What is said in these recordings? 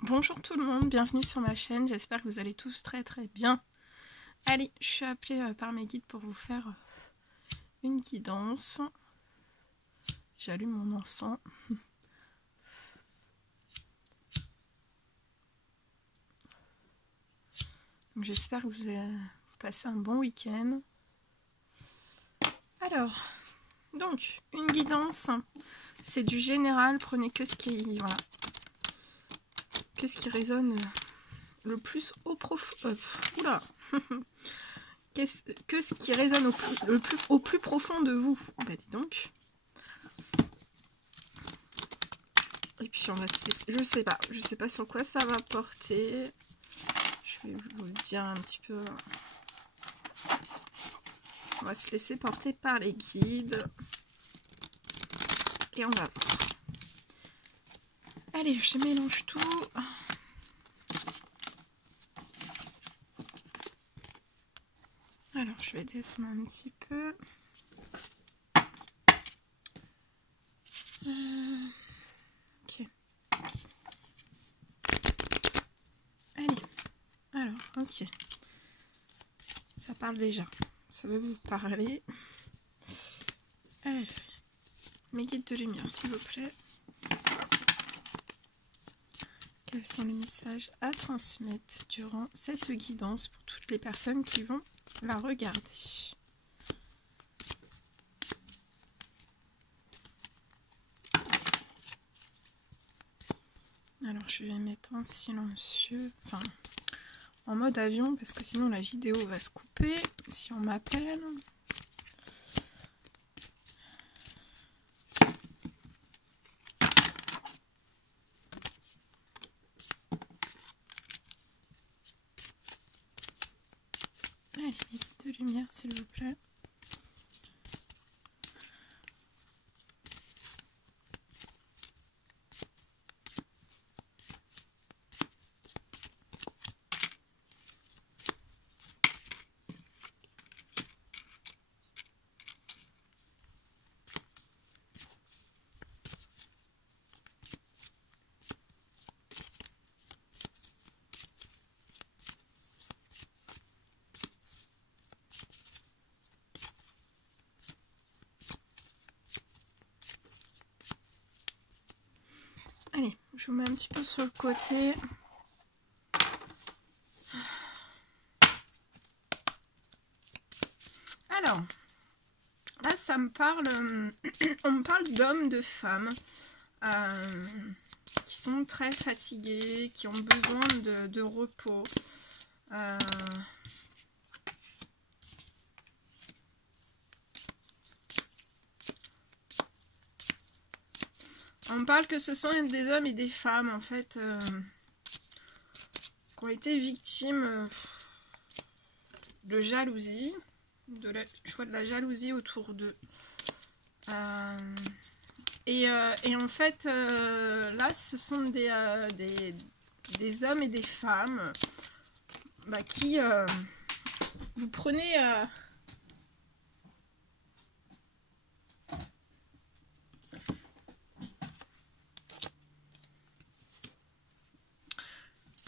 Bonjour tout le monde, bienvenue sur ma chaîne, j'espère que vous allez tous très bien. Allez, je suis appelée par mes guides pour vous faire une guidance. J'allume mon encens. J'espère que vous allez passer un bon week-end. Alors, donc, une guidance, c'est du général, prenez que ce qui, voilà, que ce qui résonne le plus au profond. Oula que ce qui résonne au plus profond de vous. Bah dis donc. Et puis on va se laisser, je sais pas sur quoi ça va porter. Je vais vous le dire un petit peu. On va se laisser porter par les guides. Et on va voir. Allez, je mélange tout. Alors, je vais descendre un petit peu. Ok. Allez. Alors, ok. Ça parle déjà. Ça veut vous parler. Allez. Mes guides de lumière, s'il vous plaît. Quels sont les messages à transmettre durant cette guidance pour toutes les personnes qui vont la regarder? Alors je vais mettre en silencieux, enfin en mode avion parce que sinon la vidéo va se couper si on m'appelle. Allez, mes guides de lumière s'il vous plaît. Allez, je vous mets un petit peu sur le côté. Alors, là ça me parle, on me parle d'hommes, de femmes qui sont très fatigués, qui ont besoin de repos. On me parle que ce sont des hommes et des femmes en fait qui ont été victimes de jalousie, choix de la jalousie autour d'eux. Et en fait, là, ce sont des hommes et des femmes qui vous prenez...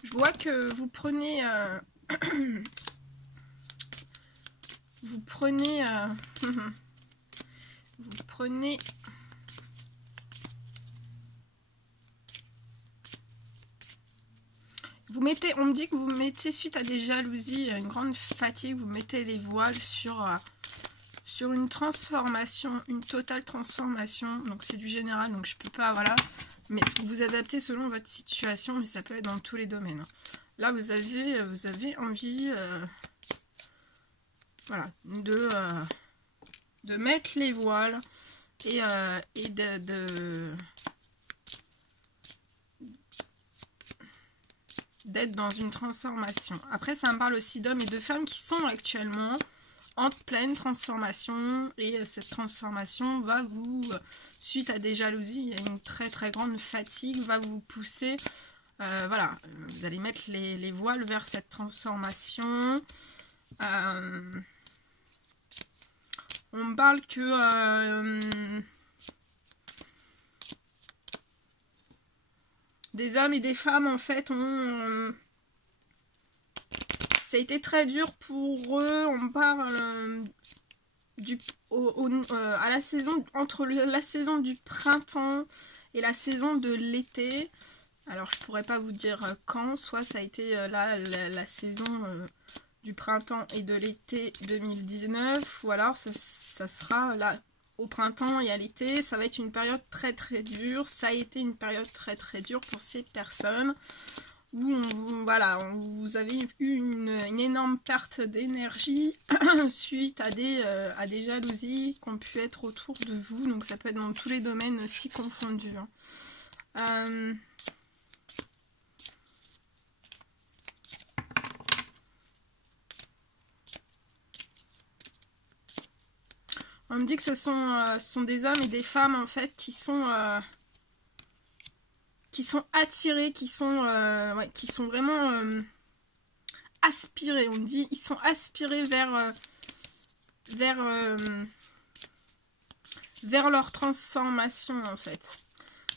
je vois que vous prenez... vous prenez... vous prenez... Vous mettez, on me dit que vous mettez suite à des jalousies, une grande fatigue, vous mettez les voiles sur une transformation, une totale transformation. Donc c'est du général, donc je peux pas, voilà. Mais vous adaptez selon votre situation, mais ça peut être dans tous les domaines. Là vous avez envie, voilà, de mettre les voiles et d'être dans une transformation. Après, ça me parle aussi d'hommes et de femmes qui sont actuellement en pleine transformation, et cette transformation va vous, suite à des jalousies, il y a une très grande fatigue, va vous pousser, voilà, vous allez mettre les voiles vers cette transformation. On me parle que Des hommes et des femmes, en fait, ça a été très dur pour eux. On parle à la saison, entre la saison du printemps et la saison de l'été. Alors, je pourrais pas vous dire quand. Soit ça a été là, la saison du printemps et de l'été 2019. Ou alors, ça sera là au printemps et à l'été. Ça va être une période très très dure. Ça a été une période très très dure pour ces personnes. Où voilà, vous avez eu une énorme perte d'énergie suite à des jalousies qui ont pu être autour de vous. Donc ça peut être dans tous les domaines aussi confondus. Hein. On me dit que ce sont des hommes et des femmes en fait qui sont attirés, qui sont vraiment aspirés. On me dit ils sont aspirés vers leur transformation en fait.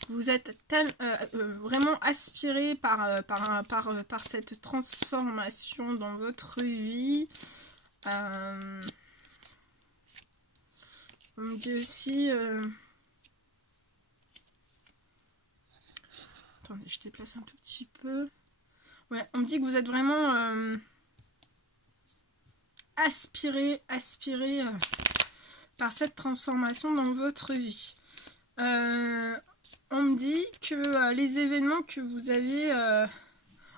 Vous êtes vraiment aspirés par cette transformation dans votre vie. On me dit aussi... Attendez, je déplace un tout petit peu. Ouais, on me dit que vous êtes vraiment aspiré par cette transformation dans votre vie. On me dit que les événements que vous avez...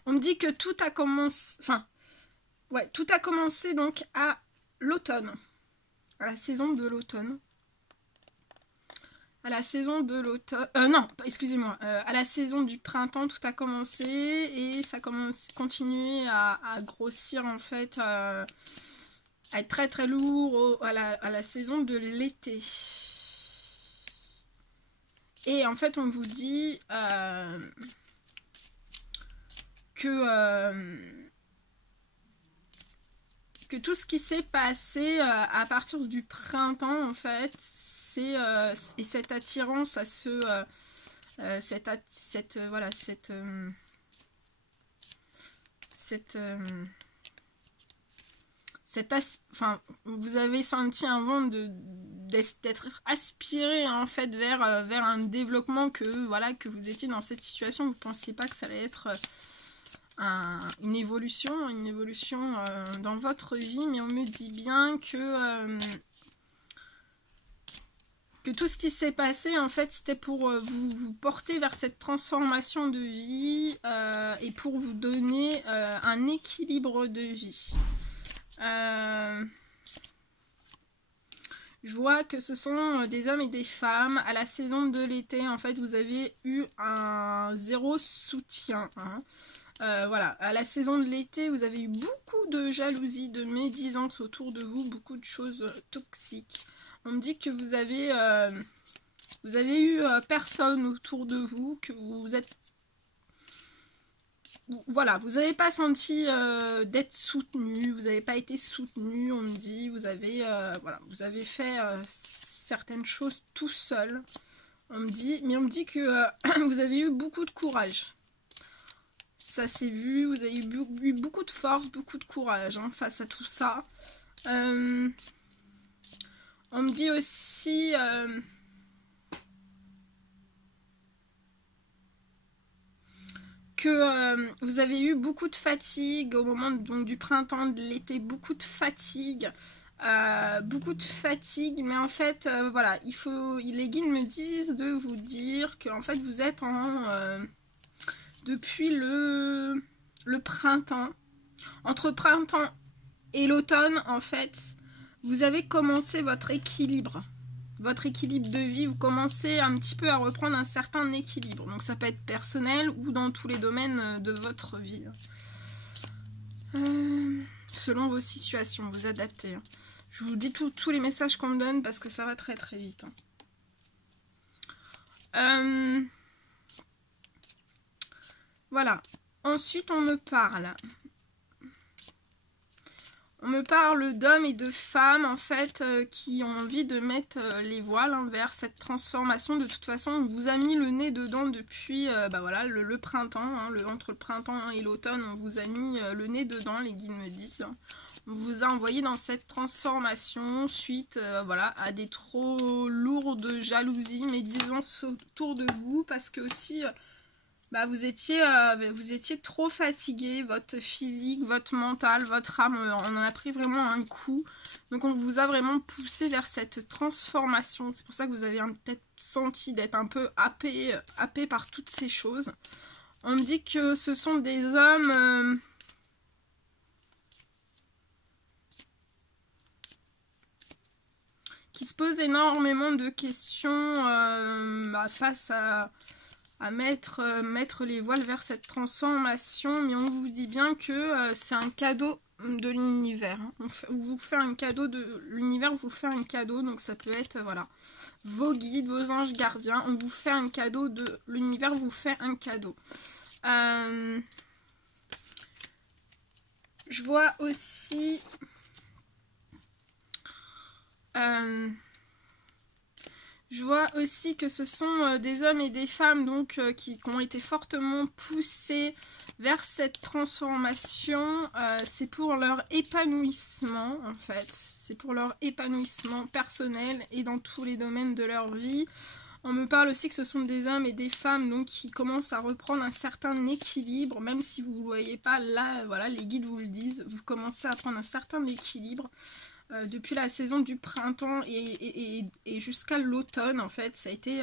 on me dit que tout a commencé... Enfin, ouais, tout a commencé donc à l'automne. À la saison de l'automne. À la saison de l'automne... non, excusez-moi. À la saison du printemps, tout a commencé et ça continue à grossir en fait, à être très très lourd à la saison de l'été. Et en fait, on vous dit que tout ce qui s'est passé à partir du printemps, en fait, et cette attirance à enfin, vous avez senti un vent d'être aspiré en fait vers un développement que vous étiez dans cette situation. Vous ne pensiez pas que ça allait être une évolution dans votre vie, mais on me dit bien que tout ce qui s'est passé en fait c'était pour vous porter vers cette transformation de vie et pour vous donner un équilibre de vie. Je vois que ce sont des hommes et des femmes. À la saison de l'été, en fait, vous avez eu un zéro soutien. Hein. Voilà, à la saison de l'été, vous avez eu beaucoup de jalousie, de médisance autour de vous, beaucoup de choses toxiques. On me dit que vous avez eu personne autour de vous, que vous êtes... Voilà, vous n'avez pas senti d'être soutenu, vous n'avez pas été soutenu, on me dit, vous avez fait certaines choses tout seul, on me dit, mais on me dit que vous avez eu beaucoup de courage. Ça s'est vu, vous avez eu beaucoup de force, beaucoup de courage hein, face à tout ça. On me dit aussi... que vous avez eu beaucoup de fatigue au moment donc, du printemps, de l'été, beaucoup de fatigue, mais en fait, voilà, les guides me disent de vous dire que en fait vous êtes depuis le printemps, entre printemps et l'automne, en fait, vous avez commencé votre équilibre de vie, vous commencez un petit peu à reprendre un certain équilibre. Donc ça peut être personnel ou dans tous les domaines de votre vie. Selon vos situations, vous adaptez. Je vous dis tous les messages qu'on me donne parce que ça va très très vite. Voilà. Ensuite, on me parle. On me parle d'hommes et de femmes en fait qui ont envie de mettre les voiles vers cette transformation. De toute façon, on vous a mis le nez dedans depuis voilà, le printemps, hein, entre le printemps et l'automne, on vous a mis le nez dedans, les guides me disent. On vous a envoyé dans cette transformation suite voilà, à des trop lourdes jalousies, médisances autour de vous, parce que aussi... vous étiez trop fatigué, votre physique, votre mental, votre âme, on en a pris vraiment un coup. Donc on vous a vraiment poussé vers cette transformation. C'est pour ça que vous avez peut-être senti d'être un peu happé par toutes ces choses. On me dit que ce sont des hommes... qui se posent énormément de questions face à mettre les voiles vers cette transformation, mais on vous dit bien que c'est un cadeau de l'univers. L'univers vous fait un cadeau, donc ça peut être voilà, vos guides, vos anges gardiens, on vous fait un cadeau l'univers vous fait un cadeau. Je vois aussi que ce sont des hommes et des femmes donc qui ont été fortement poussés vers cette transformation. C'est pour leur épanouissement en fait. C'est pour leur épanouissement personnel et dans tous les domaines de leur vie. On me parle aussi que ce sont des hommes et des femmes donc qui commencent à reprendre un certain équilibre, même si vous ne le voyez pas là, voilà, les guides vous le disent, vous commencez à prendre un certain équilibre. Depuis la saison du printemps et jusqu'à l'automne, en fait, ça a été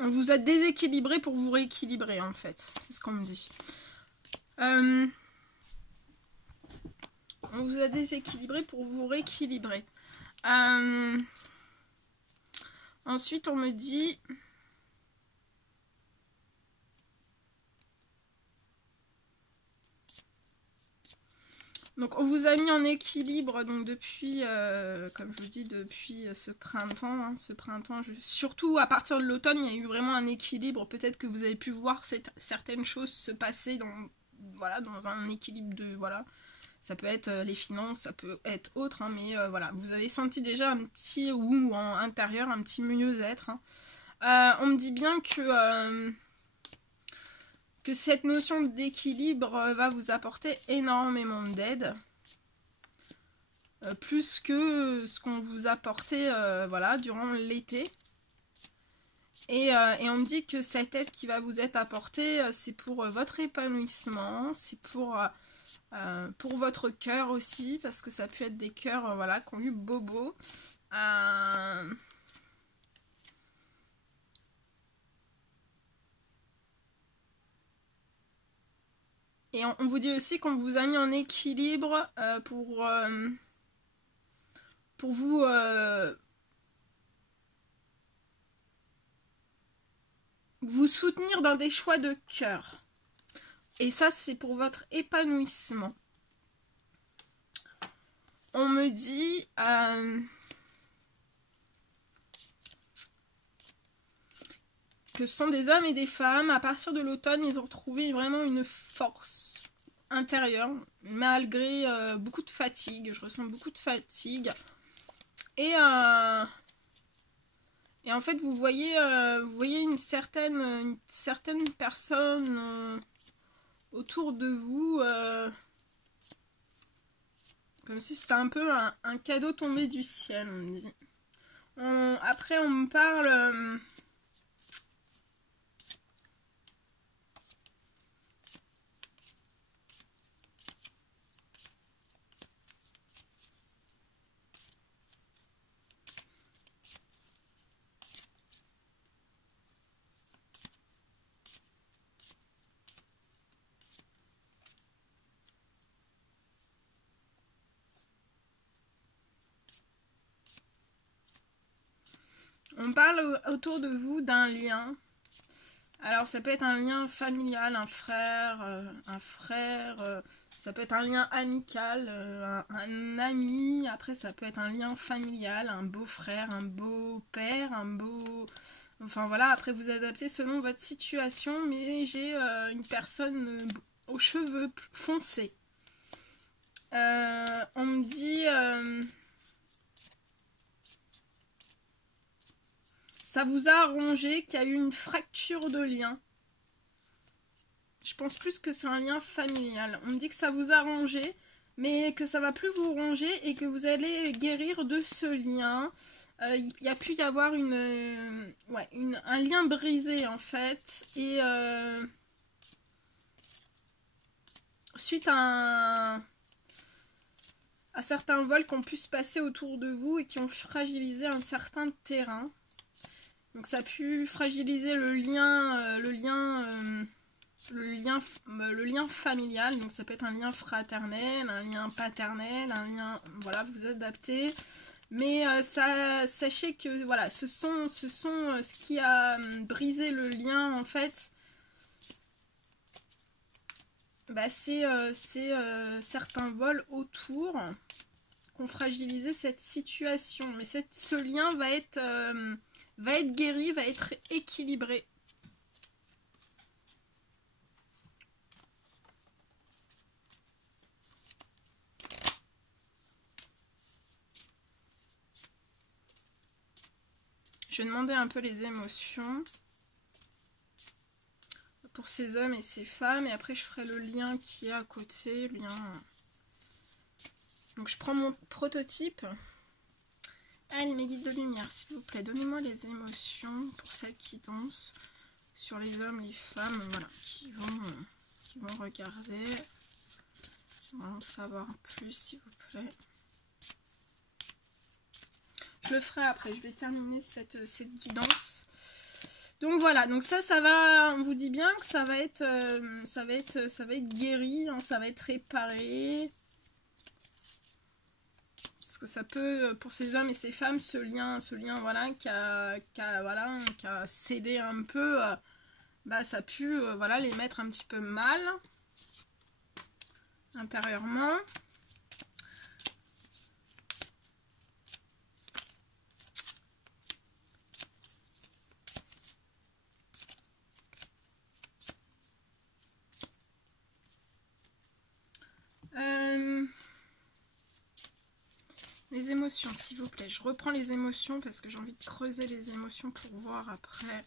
on vous a déséquilibré pour vous rééquilibrer, en fait. C'est ce qu'on me dit. On vous a déséquilibré pour vous rééquilibrer. Ensuite, on me dit... Donc on vous a mis en équilibre donc depuis, comme je vous dis, depuis ce printemps. Hein, surtout à partir de l'automne, il y a eu vraiment un équilibre. Peut-être que vous avez pu voir certaines choses se passer dans un équilibre de... Voilà. Ça peut être les finances, ça peut être autre, hein, mais voilà. Vous avez senti déjà un petit, ou en intérieur, un petit mieux-être. Hein. On me dit bien que cette notion d'équilibre va vous apporter énormément d'aide. Plus que ce qu'on vous apportait voilà, durant l'été. Et on me dit que cette aide qui va vous être apportée, c'est pour votre épanouissement, c'est pour votre cœur aussi, parce que ça peut être des cœurs voilà, qui ont eu bobo. Et on vous dit aussi qu'on vous a mis en équilibre pour vous soutenir dans des choix de cœur. Et ça, c'est pour votre épanouissement. On me dit... que ce sont des hommes et des femmes. À partir de l'automne, ils ont retrouvé vraiment une force intérieure, malgré beaucoup de fatigue. Je ressens beaucoup de fatigue. Et en fait, vous voyez une certaine personne autour de vous, comme si c'était un peu un cadeau tombé du ciel, on me dit. Après, on me parle... On parle autour de vous d'un lien. Alors ça peut être un lien familial, un frère, ça peut être un lien amical, un ami. Après ça peut être un lien familial, un beau-frère, un beau-père, Enfin voilà, après vous adaptez selon votre situation, mais j'ai une personne aux cheveux foncés. On me dit... ça vous a arrangé qu'il y a eu une fracture de lien. Je pense plus que c'est un lien familial. On me dit que ça vous a arrangé, mais que ça va plus vous ranger et que vous allez guérir de ce lien. Il y a pu y avoir un lien brisé en fait. Et suite à certains vols qui ont pu se passer autour de vous et qui ont fragilisé un certain terrain. Donc ça a pu fragiliser le lien familial. Donc ça peut être un lien fraternel, un lien paternel, un lien... Voilà, vous adaptez. Mais sachez que voilà, ce sont ce qui a brisé le lien en fait. Bah, c'est certains vols autour qui ont fragilisé cette situation. Mais ce lien va être guéri, va être équilibré. Je vais demander un peu les émotions pour ces hommes et ces femmes. Et après, je ferai le lien qui est à côté. Le lien... Donc, je prends mon prototype. Allez, mes guides de lumière, s'il vous plaît, donnez-moi les émotions pour celles qui dansent. Sur les hommes, les femmes, voilà, qui vont regarder. J'aimerais en savoir plus, s'il vous plaît. Je le ferai après, je vais terminer cette guidance. Donc voilà, donc ça va, on vous dit bien que ça va être guéri, hein, ça va être réparé. Parce que ça peut, pour ces hommes et ces femmes, ce lien voilà, qui a cédé un peu, bah ça a pu voilà, les mettre un petit peu mal intérieurement. Les émotions, s'il vous plaît. Je reprends les émotions parce que j'ai envie de creuser les émotions pour voir après.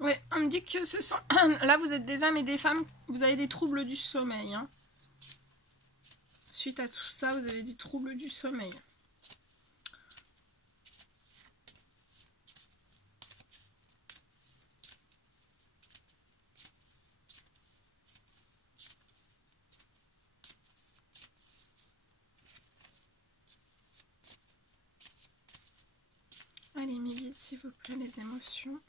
Ouais, on me dit que ce sont... Là, vous êtes des hommes et des femmes, vous avez des troubles du sommeil. Hein. Suite à tout ça, vous avez des troubles du sommeil. Allez, mes guides, s'il vous plaît, les émotions.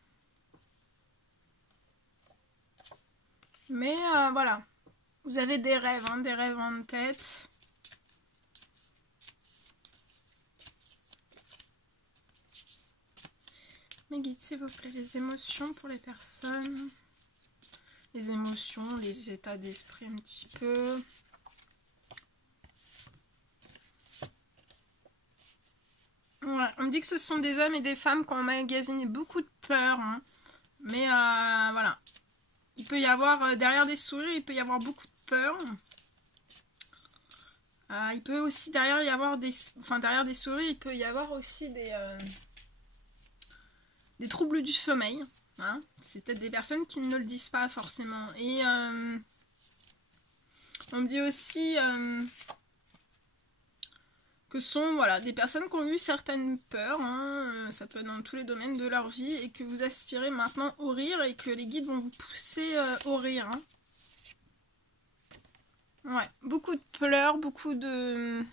Mais voilà, vous avez des rêves, hein, des rêves en tête. Mes guides, s'il vous plaît, les émotions pour les personnes. Les émotions, les états d'esprit un petit peu. Ouais, on me dit que ce sont des hommes et des femmes qui ont emmagasiné beaucoup de peur. Hein. Mais voilà. Il peut y avoir, derrière des sourires, il peut y avoir beaucoup de peur. Il peut aussi, derrière des sourires, il peut y avoir aussi des troubles du sommeil. Hein. C'est peut-être des personnes qui ne le disent pas forcément. Et on me dit aussi que sont voilà, des personnes qui ont eu certaines peurs, hein, ça peut être dans tous les domaines de leur vie, et que vous aspirez maintenant au rire et que les guides vont vous pousser au rire. Hein. Ouais, beaucoup de pleurs, beaucoup de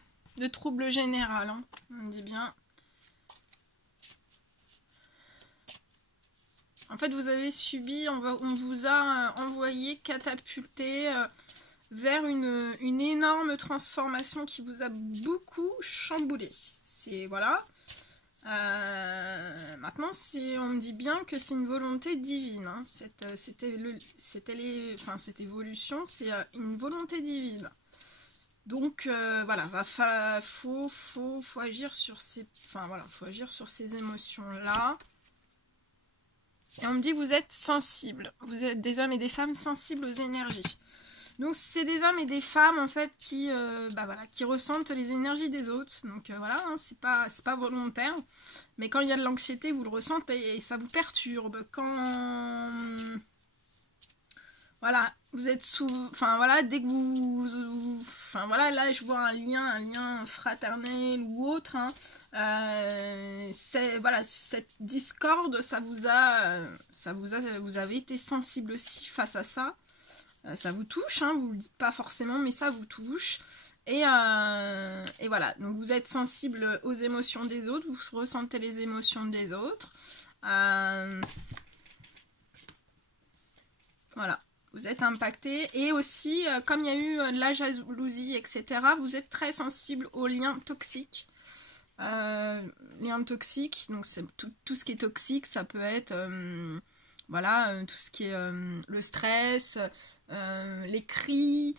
troubles généraux, hein, on me dit bien. En fait, vous avez subi, on vous a envoyé, catapulté vers une énorme transformation qui vous a beaucoup chamboulé. C'est voilà. Maintenant, on me dit bien que c'est une volonté divine. Hein. Cette évolution, c'est une volonté divine. Donc voilà, faut agir sur ces, faut agir sur ces émotions-là. Et on me dit que vous êtes sensibles. Vous êtes des hommes et des femmes sensibles aux énergies. Donc c'est des hommes et des femmes en fait qui ressentent les énergies des autres. Donc voilà, hein, c'est pas volontaire. Mais quand il y a de l'anxiété, vous le ressentez et ça vous perturbe. Quand voilà, vous êtes dès que là je vois un lien fraternel ou autre, hein, cette discorde, vous avez été sensible aussi face à ça. Ça vous touche, hein, vous le dites pas forcément, mais ça vous touche. Et voilà, donc vous êtes sensible aux émotions des autres, vous ressentez les émotions des autres. Voilà, vous êtes impacté. Et aussi, comme il y a eu de la jalousie, etc., vous êtes très sensible aux liens toxiques. Liens toxiques, donc c'est tout ce qui est toxique, ça peut être... tout ce qui est le stress, les cris,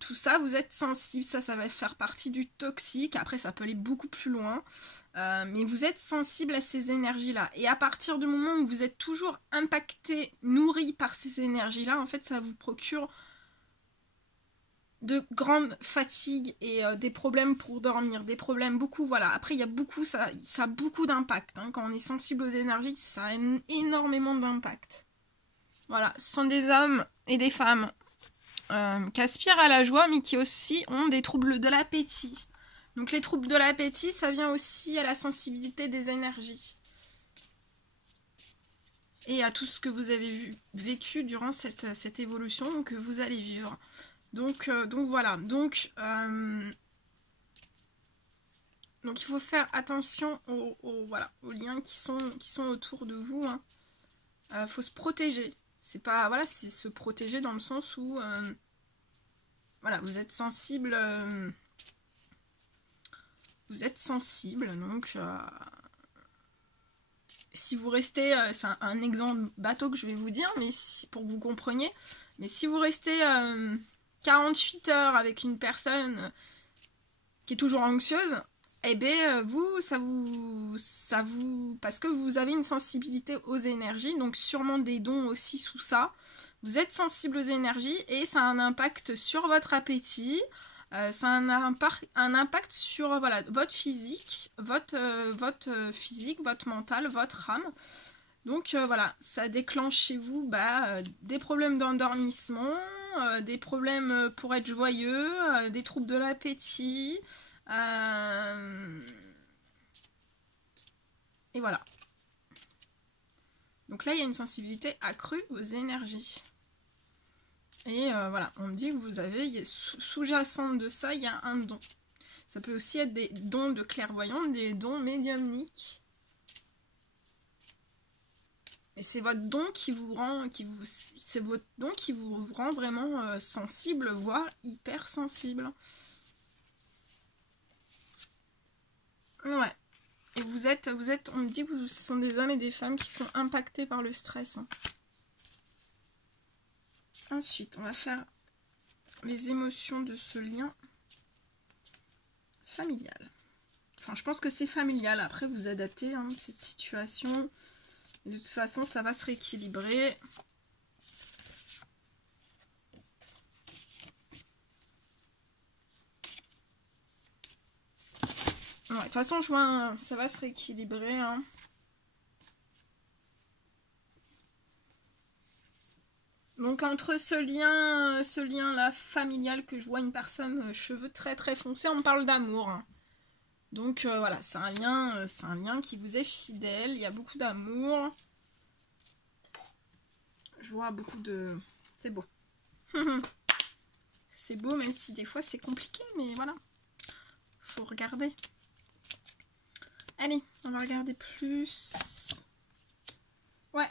tout ça, vous êtes sensible, ça va faire partie du toxique. Après, ça peut aller beaucoup plus loin, mais vous êtes sensible à ces énergies-là. Et à partir du moment où vous êtes toujours impacté, nourri par ces énergies-là, en fait, ça vous procure de grandes fatigues et des problèmes pour dormir, des problèmes beaucoup, voilà. Après, il y a beaucoup, ça a beaucoup d'impact. Hein. Quand on est sensible aux énergies, ça a énormément d'impact. Voilà, ce sont des hommes et des femmes qui aspirent à la joie, mais qui aussi ont des troubles de l'appétit. Donc les troubles de l'appétit, ça vient aussi à la sensibilité des énergies. Et à tout ce que vous avez vécu durant cette évolution que vous allez vivre. Donc voilà, donc il faut faire attention aux liens qui sont autour de vous. Hein. Faut se protéger. C'est se protéger dans le sens où vous êtes sensible. Donc si vous restez, c'est un exemple bateau que je vais vous dire, mais pour que vous compreniez, mais si vous restez 48 heures avec une personne qui est toujours anxieuse, eh bien parce que vous avez une sensibilité aux énergies, donc sûrement des dons aussi sous ça, vous êtes sensible aux énergies et ça a un impact sur votre appétit, ça a un impact sur votre physique, votre physique, votre mental, votre âme. Donc ça déclenche chez vous des problèmes d'endormissement, des problèmes pour être joyeux, des troubles de l'appétit. Et voilà. Donc là, il y a une sensibilité accrue aux énergies. Et on me dit que vous avez, sous-jacent de ça, il y a un don. Ça peut aussi être des dons de clairvoyance, des dons médiumniques. Et c'est votre don qui vous rend, vraiment sensible, voire hyper sensible. Ouais. Et on me dit que ce sont des hommes et des femmes qui sont impactés par le stress. Hein. Ensuite, on va faire les émotions de ce lien familial. Enfin, je pense que c'est familial. Après, vous adaptez cette situation. De toute façon, ça va se rééquilibrer. Ouais, de toute façon, je vois, ça va se rééquilibrer. Hein. Donc entre ce lien-là familial que je vois une personne cheveux très très foncés, on parle d'amour. Hein. Donc c'est un lien qui vous est fidèle, il y a beaucoup d'amour. Je vois beaucoup de... C'est beau. C'est beau même si des fois c'est compliqué, mais voilà. Faut regarder. Allez, on va regarder plus. Ouais.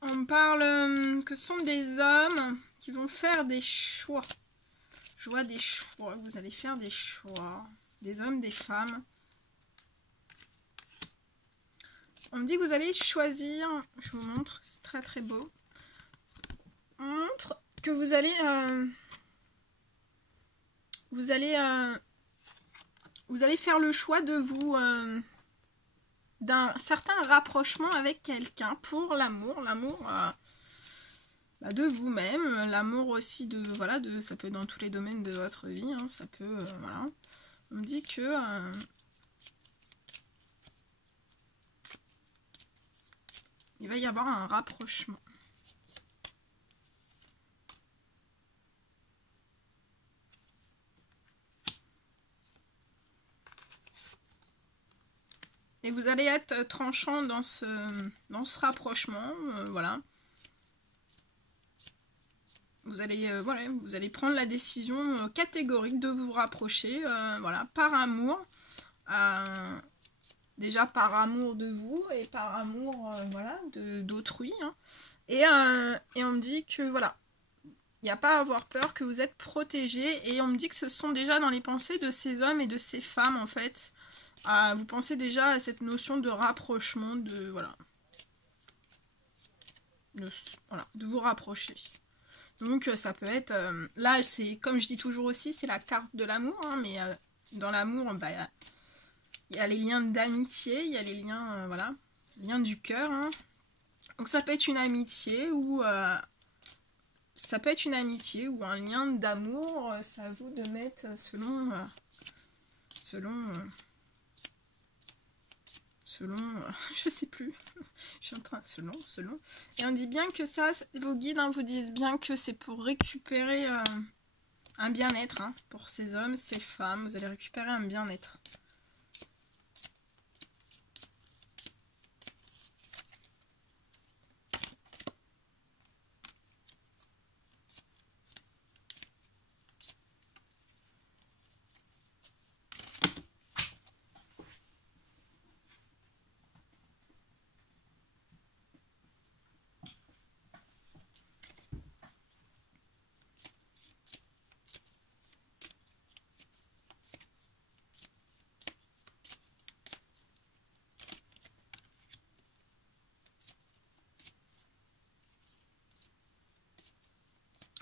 On me parle que ce sont des hommes qui vont faire des choix. Je vois des choix. Vous allez faire des choix. Des hommes, des femmes. On me dit que vous allez choisir, je vous montre, c'est très très beau. On montre que vous allez faire le choix de vous d'un certain rapprochement avec quelqu'un pour l'amour, de vous-même, l'amour aussi de voilà, ça peut être dans tous les domaines de votre vie, hein, ça peut voilà. On me dit que il va y avoir un rapprochement. Et vous allez être tranchant dans ce rapprochement, voilà. Vous allez, voilà, vous allez prendre la décision catégorique de vous rapprocher, voilà, par amour. Déjà par amour de vous et par amour, voilà, d'autrui. Hein. Et on me dit que, voilà, il n'y a pas à avoir peur, que vous êtes protégés. Et on me dit que ce sont déjà dans les pensées de ces hommes et de ces femmes, en fait. Vous pensez déjà à cette notion de rapprochement, de vous rapprocher. Donc ça peut être, là c'est comme je dis toujours aussi, c'est la carte de l'amour, hein, mais dans l'amour, il y a les liens d'amitié, il y a les liens, voilà, les liens du cœur. Hein. Donc ça peut être une amitié ou un lien d'amour, c'est à vous de mettre selon je sais plus, je suis en train, selon, et on dit bien que ça, vos guides vous disent bien que c'est pour récupérer un bien-être, hein, pour ces hommes, ces femmes, vous allez récupérer un bien-être.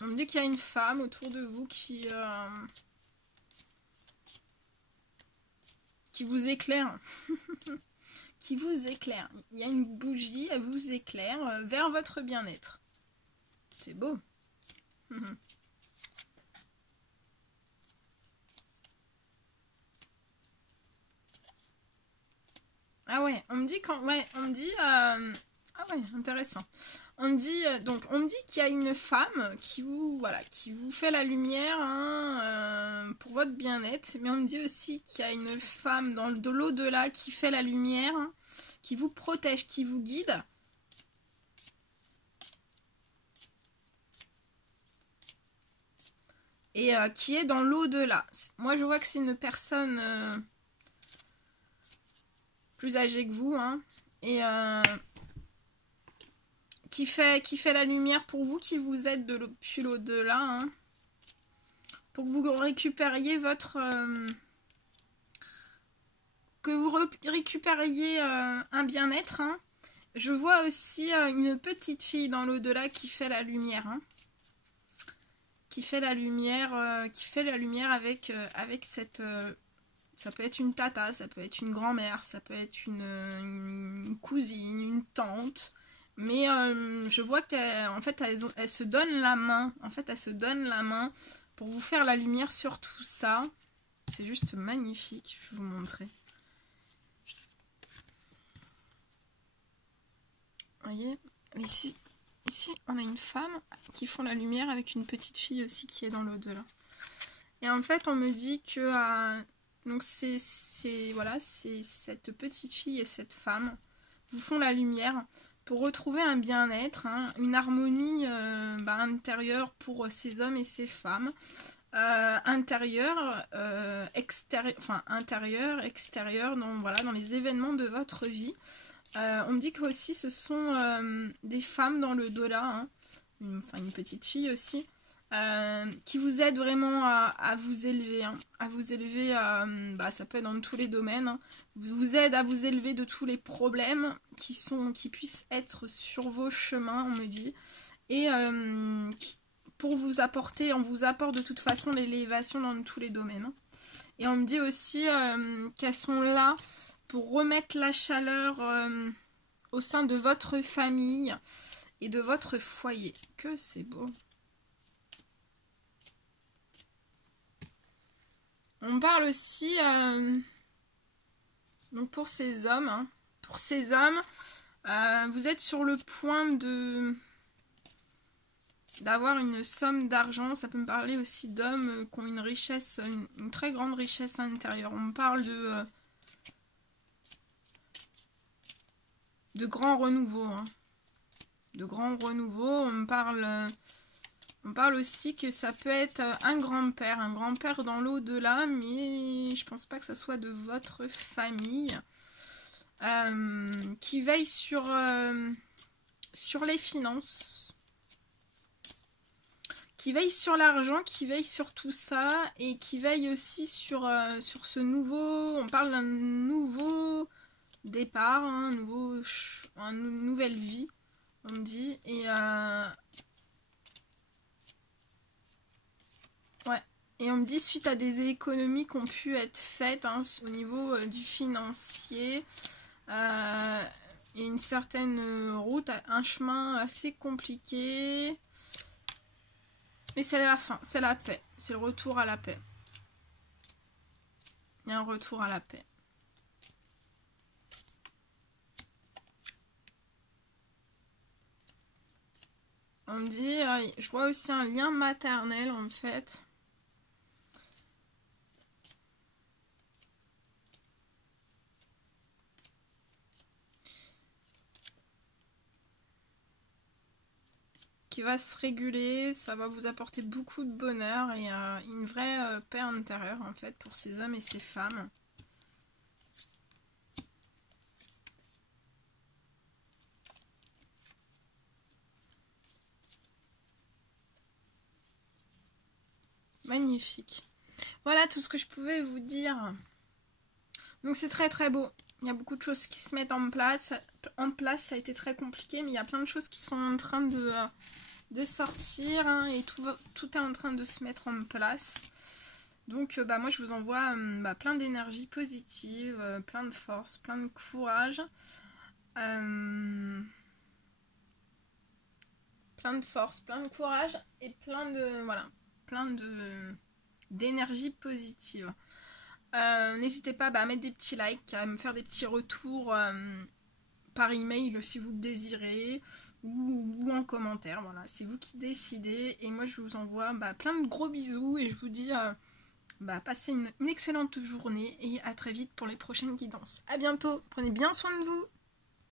On me dit qu'il y a une femme autour de vous qui vous éclaire. Qui vous éclaire. Il y a une bougie, elle vous éclaire vers votre bien-être. C'est beau. Ah ouais, on me dit quand... Ouais, on me dit... Ah ouais, intéressant. On me dit, on me dit qu'il y a une femme qui vous fait la lumière, hein, pour votre bien-être. Mais on me dit aussi qu'il y a une femme de l'au-delà qui fait la lumière, hein, qui vous protège, qui vous guide. Et qui est dans l'au-delà. Moi, je vois que c'est une personne plus âgée que vous, hein, et qui fait la lumière pour vous, qui vous aide depuis l'au-delà, hein, pour que vous récupériez votre... récupériez un bien-être. Hein. Je vois aussi une petite fille dans l'au-delà qui fait la lumière. Hein. Qui fait la lumière avec cette... ça peut être une tata, ça peut être une grand-mère, ça peut être une cousine, une tante... Mais je vois qu'en fait, elle se donne la main. En fait, elle se donne la main pour vous faire la lumière sur tout ça. C'est juste magnifique. Je vais vous montrer. Vous voyez, ici, on a une femme qui font la lumière avec une petite fille aussi qui est dans l'au-delà. Et en fait, on me dit que donc c'est cette petite fille et cette femme vous font la lumière pour retrouver un bien-être, hein, une harmonie intérieure pour ces hommes et ces femmes, intérieur, extérieur, dans les événements de votre vie. On me dit que aussi ce sont des femmes dans le dos là, hein, une petite fille aussi, qui vous aide vraiment à vous élever, hein, à vous élever, ça peut être dans tous les domaines, hein, vous aide à vous élever de tous les problèmes qui puissent être sur vos chemins, on me dit, et pour vous apporter, on vous apporte de toute façon l'élévation dans tous les domaines, hein. Et on me dit aussi qu'elles sont là pour remettre la chaleur au sein de votre famille et de votre foyer. Que c'est beau. On parle aussi, donc pour ces hommes, hein, vous êtes sur le point d'avoir une somme d'argent. Ça peut me parler aussi d'hommes qui ont une richesse, une très grande richesse intérieure. On me parle de grands renouveaux, hein. De grands renouveaux. On me parle aussi que ça peut être un grand-père dans l'au-delà, mais je pense pas que ça soit de votre famille, qui veille sur les finances, qui veille sur l'argent, qui veille sur tout ça, et qui veille aussi sur ce nouveau, on parle d'un nouveau départ, hein, une nouvelle vie, on me dit, et ouais, et on me dit suite à des économies qui ont pu être faites, hein, au niveau du financier, et une certaine route, un chemin assez compliqué. Mais c'est la fin, c'est la paix, c'est le retour à la paix. Il y a un retour à la paix. On me dit, je vois aussi un lien maternel en fait. Qui va se réguler, ça va vous apporter beaucoup de bonheur et une vraie paix intérieure en fait pour ces hommes et ces femmes. Magnifique. Voilà tout ce que je pouvais vous dire. Donc c'est très très beau. Il y a beaucoup de choses qui se mettent en place. Ça a été très compliqué, mais il y a plein de choses qui sont en train de sortir, hein, et tout est en train de se mettre en place. Donc moi je vous envoie plein d'énergie positive, plein de force, plein de courage. Plein de force, plein de courage et plein d'énergie positive. N'hésitez pas à mettre des petits likes, à me faire des petits retours par email si vous le désirez, ou en commentaire. Voilà, c'est vous qui décidez. Et moi je vous envoie plein de gros bisous et je vous dis passez une excellente journée et à très vite pour les prochaines guidances. À bientôt, prenez bien soin de vous.